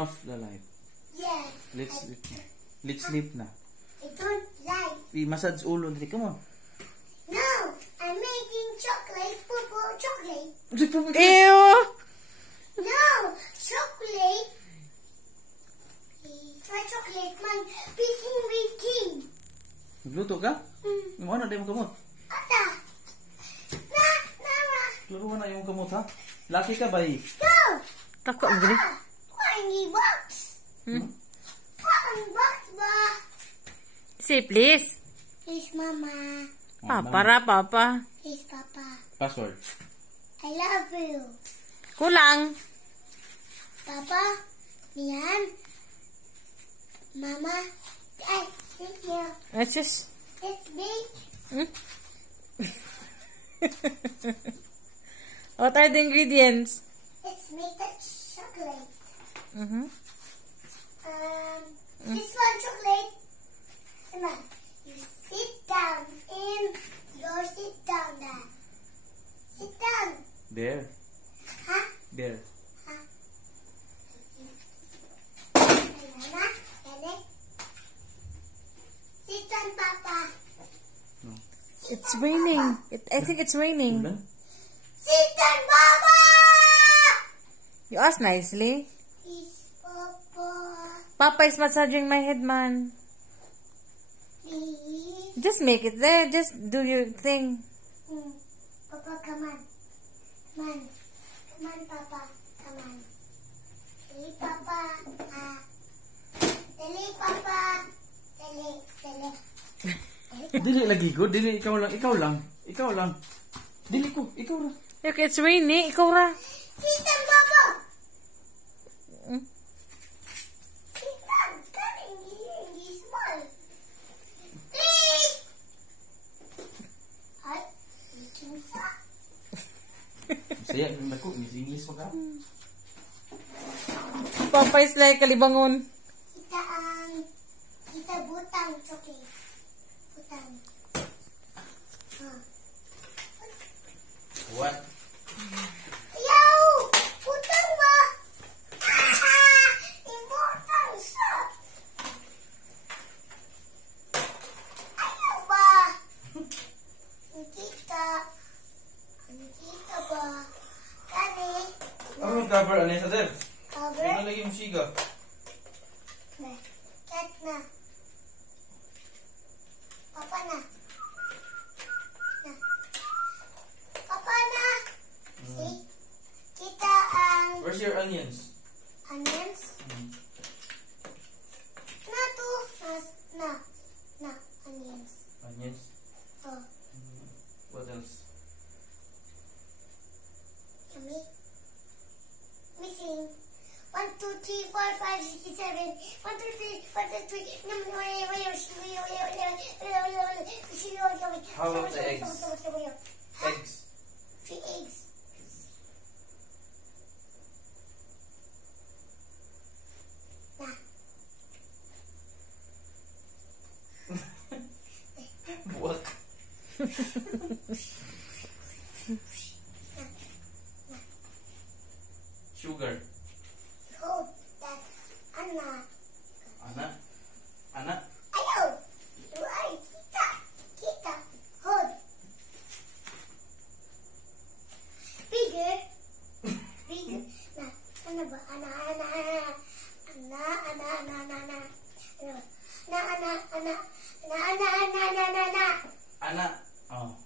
off the light. Yeah. Let's sleep na. I don't like. I-massage ulo dito. Come on. No, I'm making chocolate. Purple chocolate. Ew! No, chocolate. Try chocolate, man. Baking. Magluto ka? Yung ano, di mo kamot. Ata. Na. Laro na yung kamot, ha? Lucky ka ba, eh? No. Tako ang gani. Tiny box. Tiny box ba? Say please. Please, Mama. Papa. Please, Papa. Password. I love you. Kulang. Papa. Yan. Mama. Ay, thank you. It's just... It's big. What are the ingredients? It's made of chocolate. This one chocolate. Come on. You sit down and you sit down there. Sit down. There. Huh? There. Mama, sit down, Papa. No. It's raining. I think it's raining. Ulan? Sit down, Papa. You ask nicely. Please, Papa. Papa is massaging my head, man. Please. Just make it there. Just do your thing. Papa, come on. Come on. Come on, Papa. Come on. Dali, Papa. Dali, Papa. Dali. Dili lagi ko. Dili, ikaw lang. Dili ko, ikaw lang. Look, it's raining. Ikaw ra. Sit down, Papa. Sit down. Come in small. Please. Ay, making fat. Saya, ako, Miss English pa ka. Papa is like kalibangon. Kita butang chocolate. Butang. What? Yo! Butang ba? Yung butang siya. Ayaw ba? Kita ba? Kani? Ano cover? Ano yung sader? Cover? Ano lagi yung siga? Cat na. Papa na. Papa na. See? Kita ang Where's your onions? onions. Na to. Na. Onions. Onions? Oh. What else? Yummy. Missing. 1, 2, 3, 4, 5, 6, 7. 1, 2, 3, 4, 3. How about the eggs? Eggs. 3 eggs. Buwak. Sugar. Hold that. Anak. Anak. Ayaw. Ay, kita. Hold. Bigger. Na. Ano ba? Ana. Anak. Oh.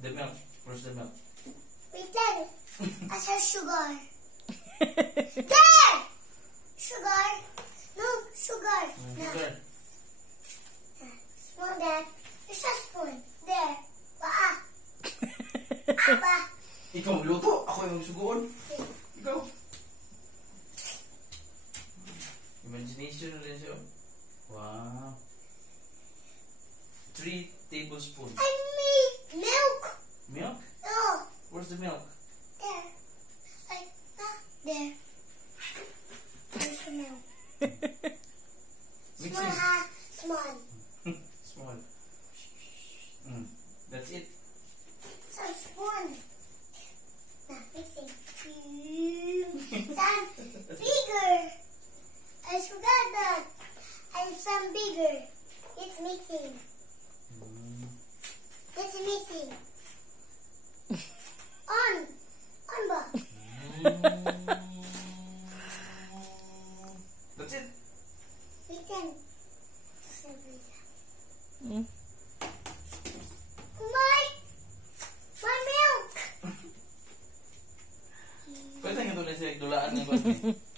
The milk. Where's the milk? Wait lang. Asa sugar? There! Sugar. No, sugar. Sugar. Small that. There's a spoon. There. Paa. Aba. Ikaw magluto. Ako yung sugoon. Ikaw. Imagination na rin siya. Wow. 3 tablespoons. I need milk. Milk? No. Where's the milk? There. There. There's the milk. Mix Small, it. ha? Small. Small. That's it. Some spoon. dulaan nga ba?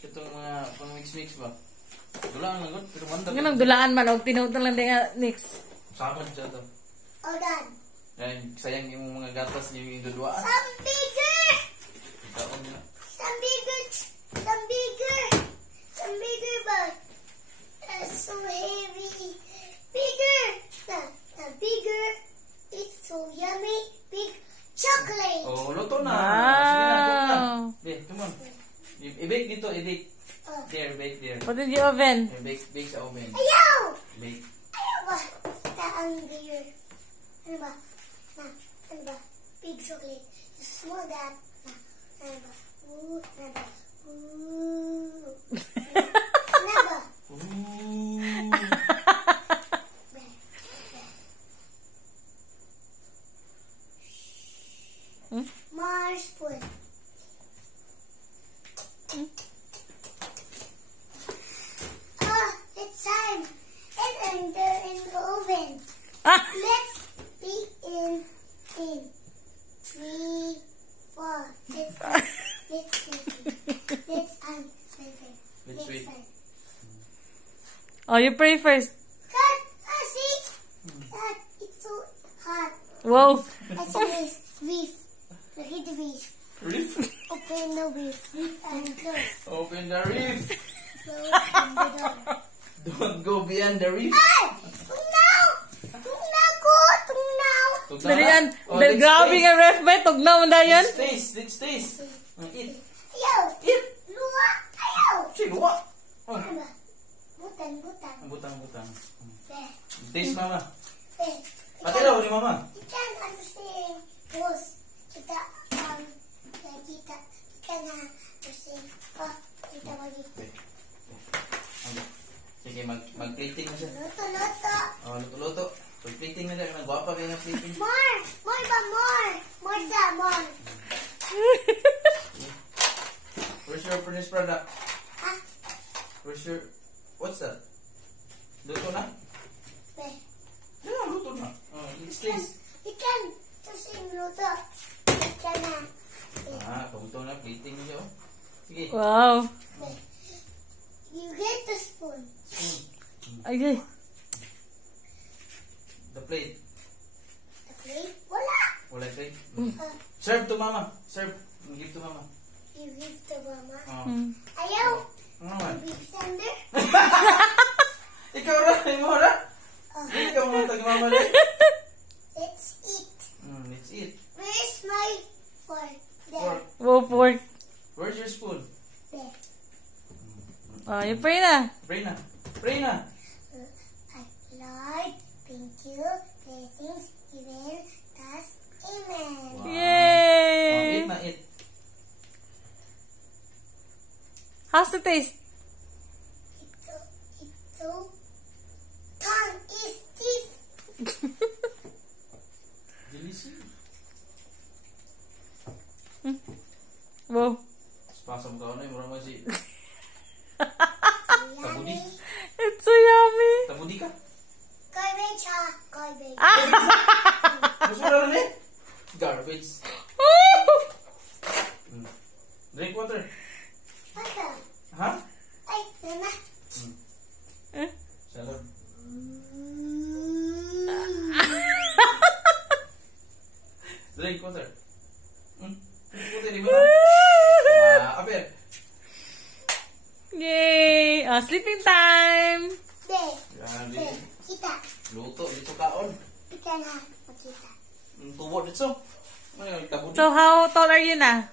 Itong mga pang mix-mix ba? Dulaan lang gud, pero manda. Ganang dulaan man og tinuod lang din nga next. Samad siya to. All done. Yan, sayang yung mga gatas niyo yung duduaan. Some bigger. Taon na. Some bigger. Some bigger. Some bigger, but that's so heavy. Bigger. The bigger. It's so yummy. Big chocolate. Oh, luto na. Wow. Sige na, cook na. Be, come on. I-bake dito, i-bake. Oh. There, bake there. Put in the oven. Bake sa oven. Ayaw! Bake. Ayaw ba? Ang bigger. Ano ba? Ano ba? Big chocolate. You smell that? Ano ba? Ooh, ano ba? Ooh. Ano ba? Ooh. Mars spoon. It's time. And they're in the oven. Ah! Let's be in 3, 4. Let's Let's wait. Oh, you pray first. Cut! See? Cut! It's so hot. Wow. I see this reef. Look at the reef. Reef? Open the reef. And close. Open the reef. Close the door. Don't go beyond the reef. Ay! Tugnaw! Tugnaw ko! Tugnaw! Tugnaw Dalian. na. Oh, Dahil let's grabe taste. nga ref ba? Tugnaw mo na yan. Let's taste. Let's taste. Eat. Ayaw! Eat. Luwa! Ayaw! Siluwa. Oh. Ano ba? Butang, butang. Butang. There. Taste, mama. There. Pati daw ni mama. You can't understand. Boss. Kita, kita na understand. Oh, kita lagi. Sige, mag-plating na siya. Luto, luto. Oh, luto-luto. Mag-plating na siya. Nagwapa kayo ng plating. More! More ba? More! More da, more. Where's your finished product? Ha? Where's your... What's that? Luto na? There. Yeah, luto na. Oh, let's taste. You can just sing luto. You can na. Ah, kabuto na. Plating na siya. Oh. Sige. Wow. There. You get the spoon. Okay. The plate. The plate? Wala. Wala plate. Uh, Serve to mama. Serve. Give to mama. you give the mama. Oh. Ayaw. Ano man? Big sender. Ikaw ra. Ikaw ra. Oh. Hindi ka mga tag-mama rin. Let's eat. Let's eat. Where's my fork? There. Fork. Wow, pork. Where's your spoon? There. Oh, you pray na. Pray na. Pray na. Lord, thank you. Blessings given us. Amen. Wow. Yay! Oh, eat na, eat. How's the taste? It's so tongue is stiff. Delicious. Wow. Spasam ka na yung mura mo si... Yummy. It's so yummy. Tabudi ka? Garbage, ha? Garbage. Gusto mo na rin eh? Garbage. Drink water. What the? Ha? Ay, nana. Salad. Drink water. Drink water, di ba? Apel. Yay! Oh, sleeping time. There. Grabe. There. Kita. Luto, dito kaon. Kita na. Makita. Tubo dito. Ano yung tabudi? So, how tall are you na?